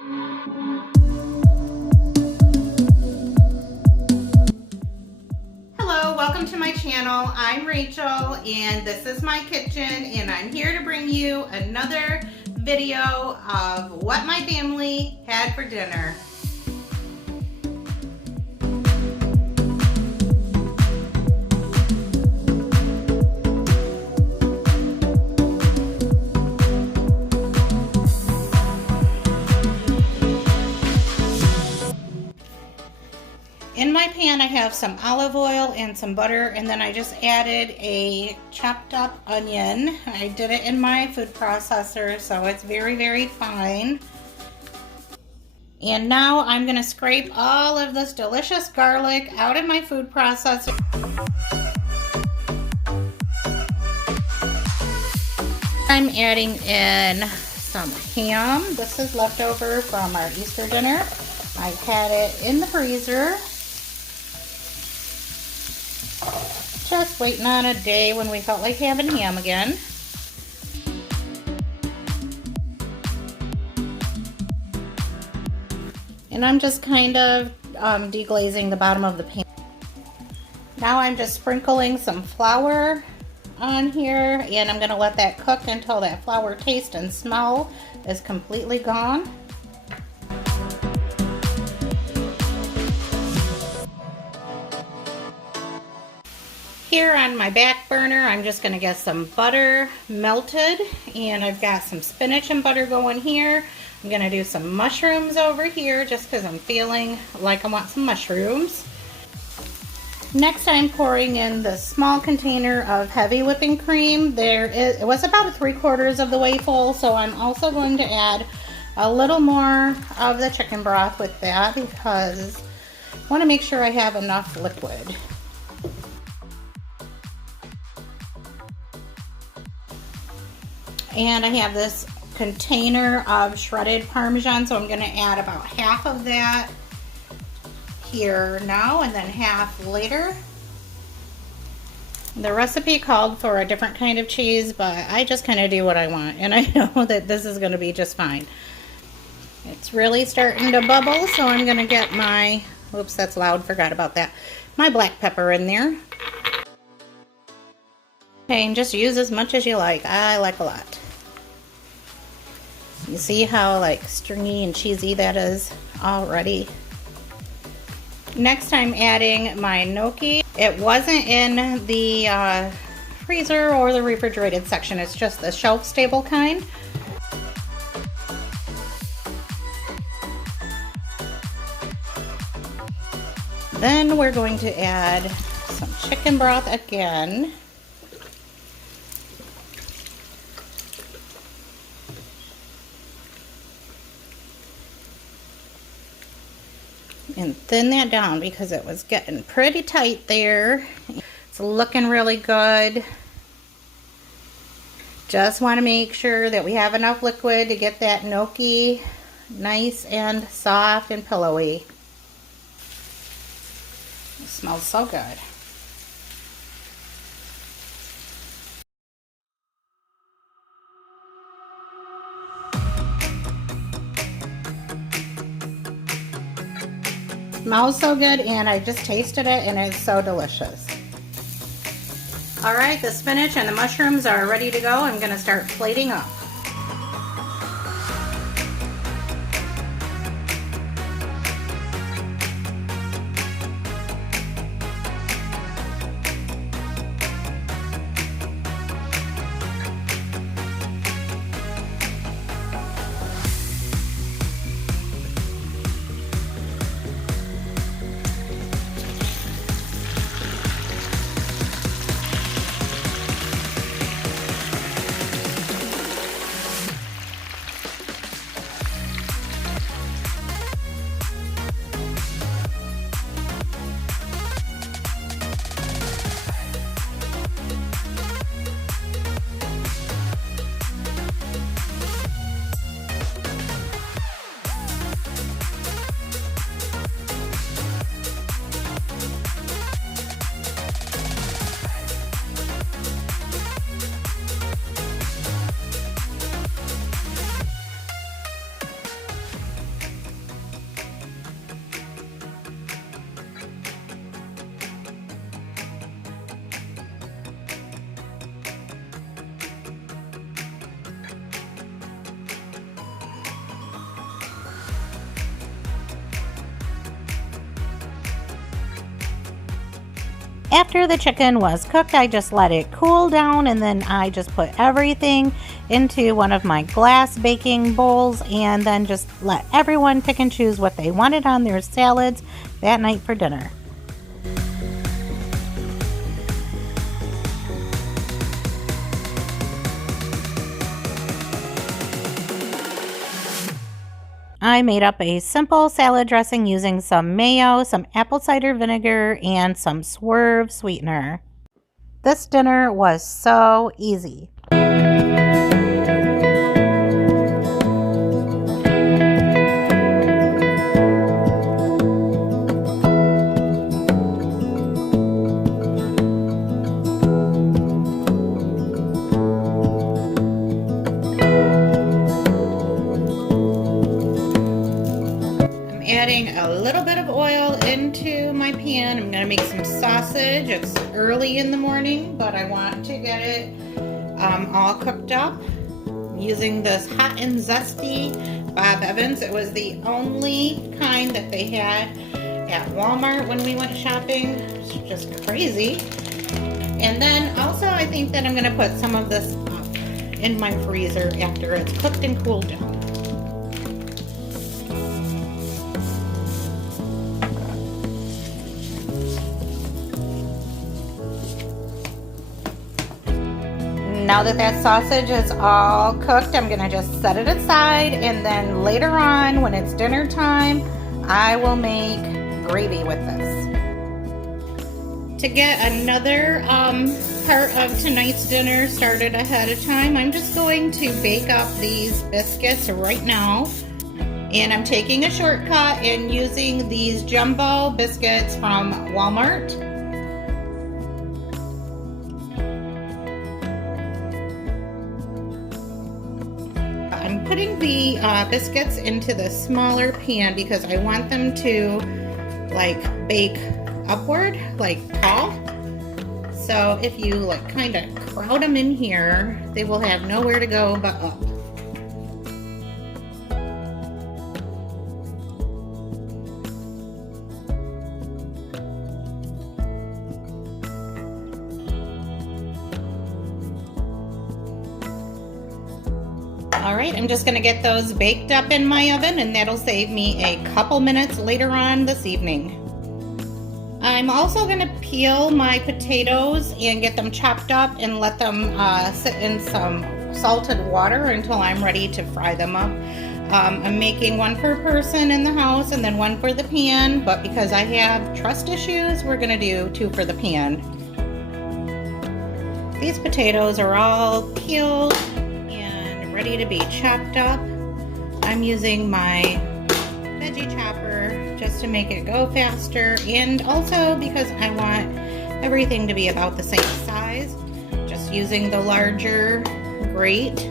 Hello, welcome to my channel. I'm Rachel and this is my kitchen, and I'm here to bring you another video of what my family had for dinner. In my pan I have some olive oil and some butter, and then I just added a chopped up onion. I did it in my food processor, so it's very, very fine. And now I'm going to scrape all of this delicious garlic out of my food processor. I'm adding in some ham. This is leftover from our Easter dinner. I've had it in the freezer, just waiting on a day when we felt like having ham again. And I'm just kind of deglazing the bottom of the pan. Now I'm just sprinkling some flour on here, and I'm going to let that cook until that flour taste and smell is completely gone. Here on my back burner, I'm just going to get some butter melted, and I've got some spinach and butter going here. I'm going to do some mushrooms over here just because I'm feeling like I want some mushrooms. Next, I'm pouring in the small container of heavy whipping cream. It was about 3/4 of the way full, so I'm also going to add a little more of the chicken broth with that because I want to make sure I have enough liquid. And I have this container of shredded Parmesan, so I'm going to add about half of that here now and then half later. The recipe called for a different kind of cheese, but I just kind of do what I want, and I know that this is going to be just fine. It's really starting to bubble, so I'm going to get my, oops, that's loud, forgot about that, my black pepper in there. Okay, and just use as much as you like. I like a lot. You see how like stringy and cheesy that is already? Next, I'm adding my gnocchi. It wasn't in the freezer or the refrigerated section. It's just the shelf-stable kind. Then we're going to add some chicken broth again. And thin that down because it was getting pretty tight there. It's looking really good. Just want to make sure that we have enough liquid to get that gnocchi nice and soft and pillowy. It smells so good. Smells so good, and I just tasted it and it's so delicious. Alright, the spinach and the mushrooms are ready to go. I'm going to start plating up. after the chicken was cooked, I just let it cool down, and then I just put everything into one of my glass baking bowls and then just let everyone pick and choose what they wanted on their salads that night for dinner. I made up a simple salad dressing using some mayo, some apple cider vinegar, and some Swerve sweetener. This dinner was so easy. Adding a little bit of oil into my pan. I'm going to make some sausage. It's early in the morning, but I want to get it all cooked up. I'm using this Hot and Zesty Bob Evans. It was the only kind that they had at Walmart when we went shopping. It's just crazy. And then also I think that I'm going to put some of this up in my freezer after it's cooked and cooled down. Now that that sausage is all cooked, I'm gonna just set it aside, and then later on when it's dinner time, I will make gravy with this. To get another part of tonight's dinner started ahead of time, I'm just going to bake up these biscuits right now. And I'm taking a shortcut and using these jumbo biscuits from Walmart. I'm putting the biscuits into the smaller pan because I want them to like bake upward, like tall. So if you like kind of crowd them in here, they will have nowhere to go but up. Alright, I'm just going to get those baked up in my oven, and that'll save me a couple minutes later on this evening. I'm also going to peel my potatoes and get them chopped up and let them sit in some salted water until I'm ready to fry them up. I'm making one per person in the house and then one for the pan, but because I have trust issues, we're going to do two for the pan. These potatoes are all peeled ready to be chopped up. I'm using my veggie chopper just to make it go faster, and also because I want everything to be about the same size, just using the larger grate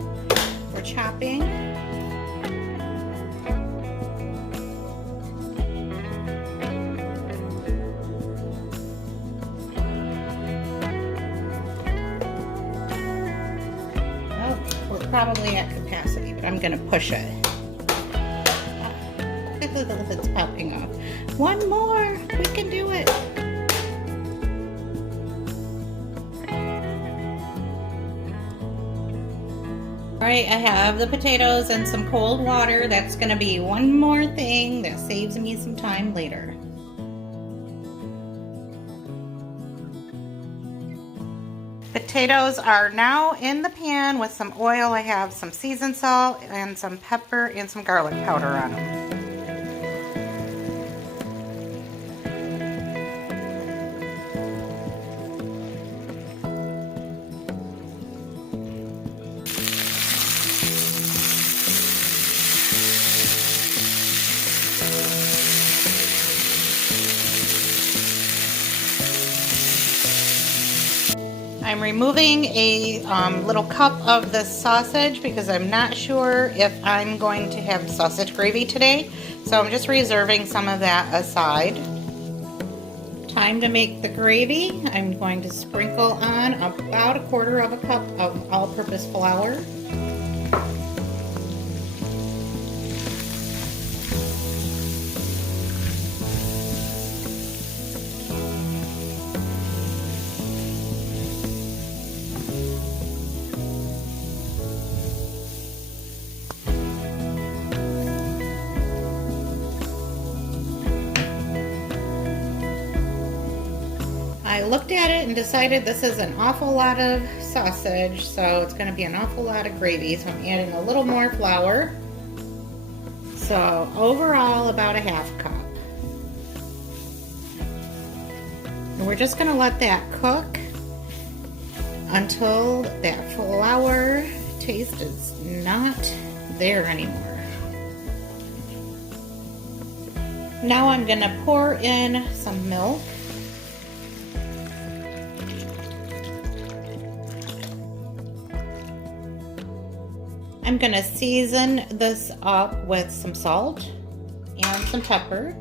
for chopping. Probably at capacity, but I'm gonna push it. It's popping off. One more, we can do it. All right, I have the potatoes and some cold water. That's gonna be one more thing that saves me some time later. Potatoes are now in the pan with some oil. I have some seasoned salt and some pepper and some garlic powder on them. I'm removing a little cup of the sausage because I'm not sure if I'm going to have sausage gravy today. So I'm just reserving some of that aside. Time to make the gravy. I'm going to sprinkle on about a quarter of a cup of all-purpose flour. I looked at it and decided this is an awful lot of sausage, so it's going to be an awful lot of gravy, so I'm adding a little more flour. So overall, about a half cup. And we're just going to let that cook until that flour taste is not there anymore. Now I'm going to pour in some milk. I'm going to season this up with some salt and some pepper.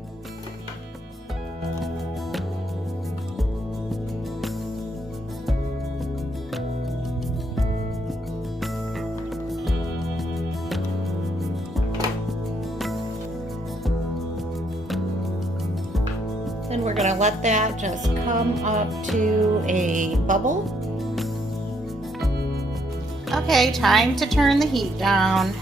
Then we're going to let that just come up to a bubble. Okay, time to turn the heat down.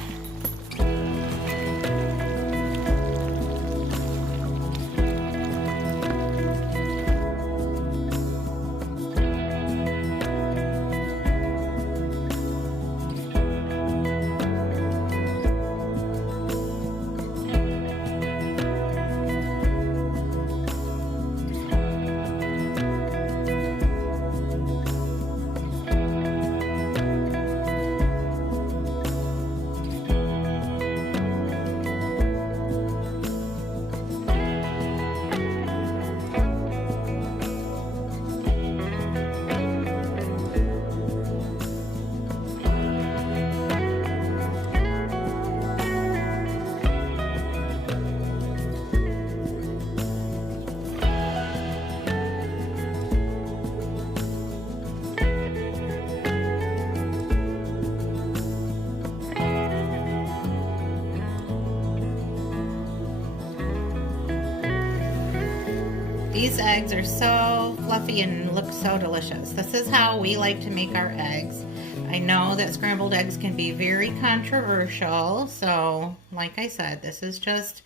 These eggs are so fluffy and look so delicious. This is how we like to make our eggs. I know that scrambled eggs can be very controversial, so like I said, this is just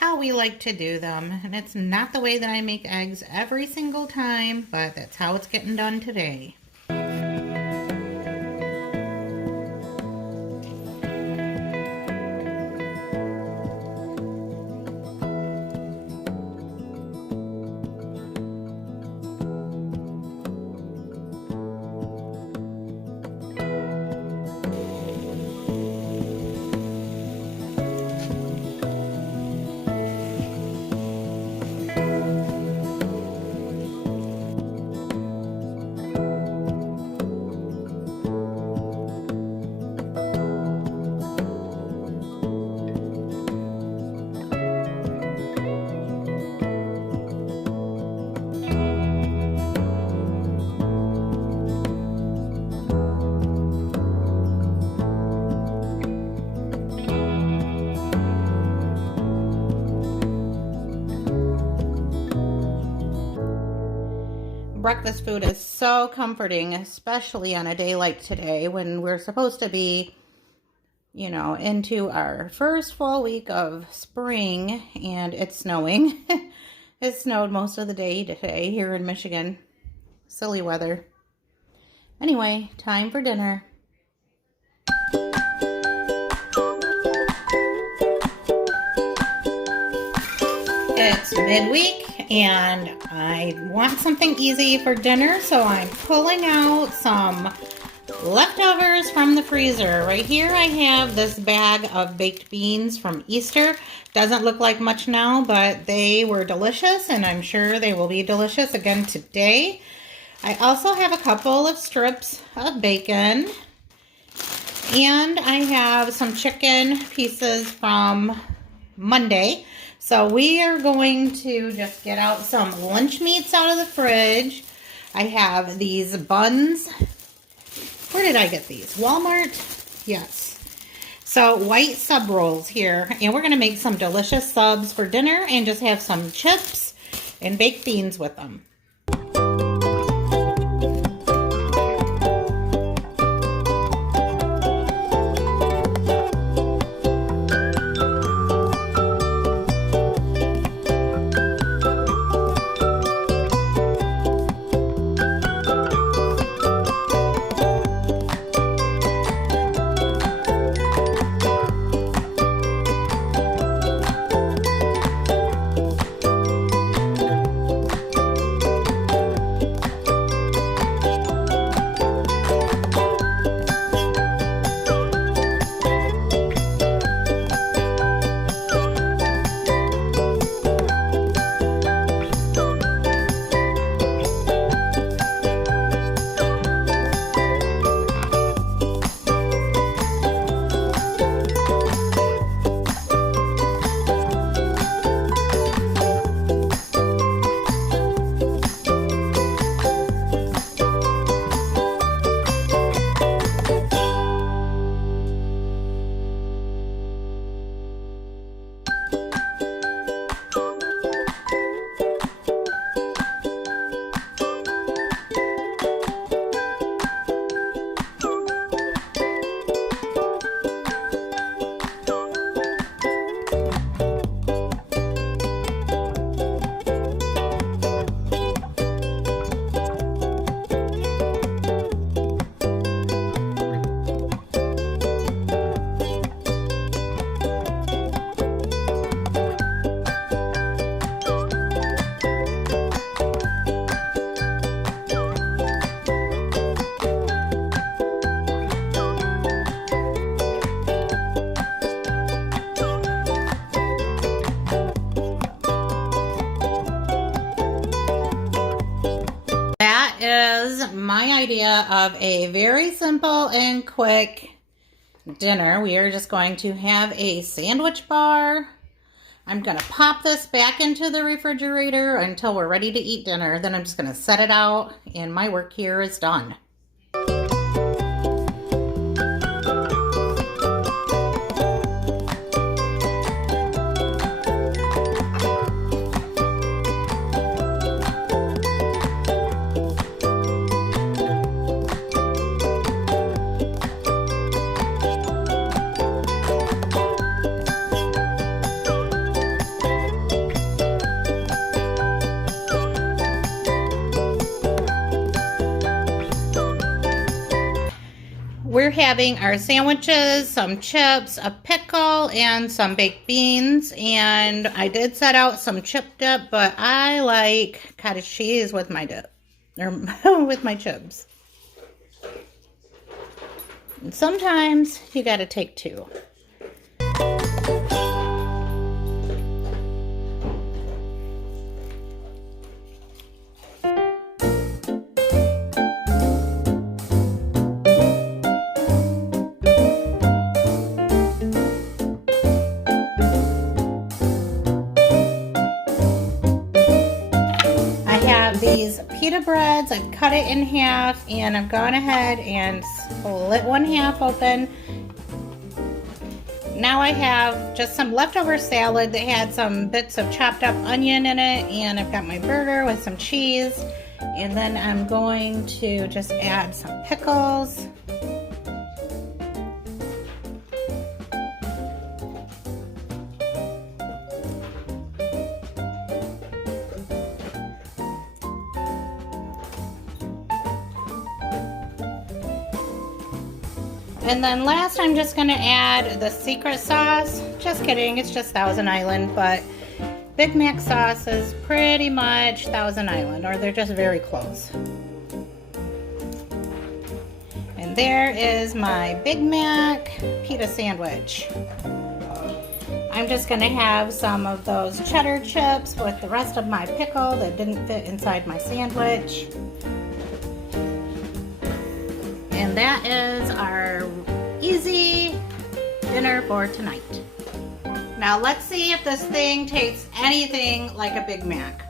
how we like to do them. And it's not the way that I make eggs every single time, but that's how it's getting done today. Breakfast food is so comforting, especially on a day like today when we're supposed to be, you know, into our first full week of spring and it's snowing. It snowed most of the day today here in Michigan. Silly weather. Anyway, time for dinner. It's midweek and I want something easy for dinner, so I'm pulling out some leftovers from the freezer. Right here I have this bag of baked beans from Easter. Doesn't look like much now, but they were delicious and I'm sure they will be delicious again today. I also have a couple of strips of bacon and I have some chicken pieces from Monday. So we are going to just get out some lunch meats out of the fridge. I have these buns. Where did I get these? Walmart? Yes. So white sub rolls here. And we're going to make some delicious subs for dinner and just have some chips and baked beans with them. is my idea of a very simple and quick dinner. We are just going to have a sandwich bar. I'm going to pop this back into the refrigerator until we're ready to eat dinner. Then I'm just going to set it out and my work here is done. We're having our sandwiches, some chips, a pickle, and some baked beans. And I did set out some chip dip, but I like cottage cheese with my dip, or with my chips. And sometimes you gotta take two. These pita breads, I've cut it in half and I've gone ahead and split one half open. Now I have just some leftover salad that had some bits of chopped up onion in it, and I've got my burger with some cheese, and then I'm going to just add some pickles. And then last, I'm just going to add the secret sauce. Just kidding, it's just Thousand Island, but Big Mac sauce is pretty much Thousand Island, or they're just very close. And there is my Big Mac pita sandwich. I'm just going to have some of those cheddar chips with the rest of my pickle that didn't fit inside my sandwich. And that is our easy dinner for tonight. Now let's see if this thing tastes anything like a Big Mac.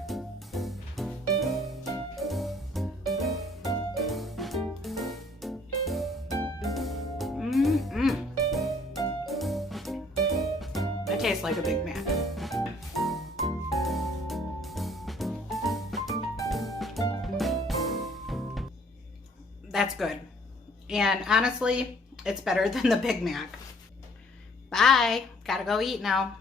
It tastes like a Big Mac. That's good. And honestly, it's better than the Big Mac. Bye. Gotta go eat now.